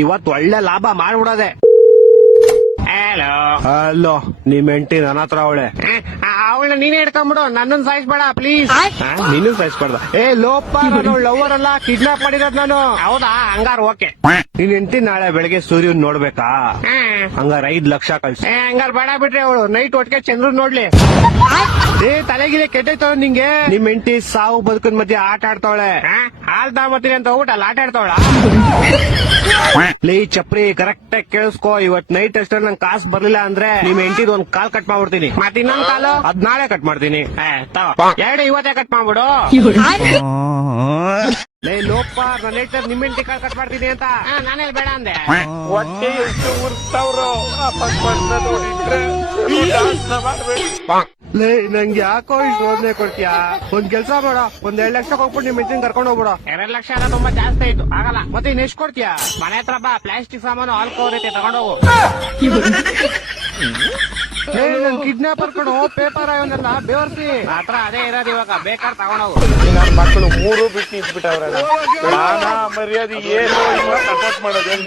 ಇವತ್ ಒಳ್ಳೆ ಲಾಭ ಮಾಡ್ಬಿಡೋದೆ. ಹಲೋ ಅಲ್ಲೋ ನಿಮ್ ಹೆಂಡತಿ ನನ್ನ ಹತ್ರ ಅವಳೆ. ಅವಳನ್ನ ನೀನೇ ಹಿಡ್ಕೊಂಡ್ಬಿಡು, ನನ್ನನ್ ಸಾಯಿಸ್ಬೇಡ ಪ್ಲೀಸ್. ನೀನು ಸಾಯಿಸ್ಬಾರ್ದ. ಲೋಪ, ನಾನು ಲವರ್ ಅಲ್ಲ, ಕಿಡ್ನಾಪ್ ಮಾಡಿರೋದ್ ನಾನು. ಹೌದಾ, ಹಂಗಾರ ಓಕೆ. ನಿನ್ ಹೆಂಡತಿ ನಾಳೆ ಬೆಳಗ್ಗೆ ಸೂರ್ಯನ್ ನೋಡ್ಬೇಕಾ? ಹಂಗಾರ 5 ಲಕ್ಷ ಕಳ್ಸಿ. ಹಂಗಾರ ಬೇಡ ಬಿಟ್ರಿ, ಅವಳು ನೈಟ್ ಒಟ್ಟಿಗೆ ಚಂದ್ರನ್ ನೋಡ್ಲಿ. ತಲೆಗಿಲೆ ಕೆಟ್ಟೈತವ ನಿಂಗೆ. ನಿಮ್ ಹೆಂಡತಿ ಸಾವು ಬದುಕಿನ ಮಧ್ಯೆ ಆಟ ಆಡ್ತಾವಳೆ. ಹಾಲ್ ತಗೊಂಬತ್ತೀನಿ ಅಂತ ಹೋಗ್ಬಿಟ್ಟು ಅಲ್ಲಿ ಆಟ ಆಡ್ತಾವಳ. ಲೇ ಚಪ್ರಿ, ಕರೆಕ್ಟ್ ಆಗಿ ಕೇಳಿಸ್ಕೋ. ಇವತ್ ನೈಟ್ ಅಷ್ಟೇ ನಂಗೆ ಕಾಸು ಬರ್ಲಿಲ್ಲ ಅಂದ್ರೆ ನಿಮ್ ಹೆಂಡತಿದ್ ಒಂದ್ ಕಾಲ್ ಕಟ್ ಮಾಡ್ಬಿಡ್ತೀನಿ. ಮತ್ತೆ ಇನ್ನೊಂದ್ ಕಾಲು ಅದ್ ನಾಳೆ ಕಟ್ ಮಾಡ್ತೀನಿ. ಎರಡು ಇವತ್ತೇ ಕಟ್ ಮಾಡ್ಬಿಡು. ಲೇ ಲೋಪ, ನನ್ನ ಹೆಂಡತಿ ನಿಮ್ ಹೆಂಡತಿ ಕಾಲ್ ಕಟ್ ಮಾಡ್ತೀನಿ ಅಂತ. ನಾನೇಲ್ ಬೇಡ ಅಂದೆ. ಹೊಟ್ಟೆ ಎಷ್ಟು ಉರ್ತಾವ್ರು. ಲೇ ನಂಗೆ ಯಾಕೋ ಇಷ್ಟು ಯೋಜನೆ ಕೊಡ್ತೀಯಾ? ಒಂದ್ ಕೆಲ್ಸ ಮಾಡ, ಒಂದ್ 2 ಲಕ್ಷ ಹೋಗ್ಬಿಟ್ಟು ನಿಮ್ ಹೆಂಡತಿನ ಕರ್ಕೊಂಡು ಹೋಗ್ಬಿಡು. 2 ಲಕ್ಷ ಎಲ್ಲ ತುಂಬಾ ಜಾಸ್ತಿ ಆಯ್ತು, ಆಗಲ್ಲ. ಮತ್ತೆ ಇನ್ ಎಷ್ಟು ಕೊಡ್ತೀಯಾ? ಮನೆ ಹತ್ರ ಬಾ, ಪ್ಲಾಸ್ಟಿಕ್ ಸಾಮಾನು ಆಲ್ಕೋರ್ ಐತೆ ತಗೊಂಡೋಗು. ನನ್ ಕಿಡ್ನಾಪರ್ ಕಡೆ ಪೇಪರ್ ಅವನ್ನೆಲ್ಲ ಬೇವರ್ಸಿ. ಹತ್ರ ಅದೇ ಇರೋದು, ಇವಾಗ ಬೇಕಾದ್ರೆ ತಗೊಂಡೋಗು. ನನ್ನ ಮಕ್ಕಳು 3 ಬಿಟ್ಟು ನಿಂತ್ಬಿಟ್ಟವ್ರೆ. ಮಾನ ಮರ್ಯಾದೆ ಏನು ಸಪೋರ್ಟ್ ಮಾಡೋದು.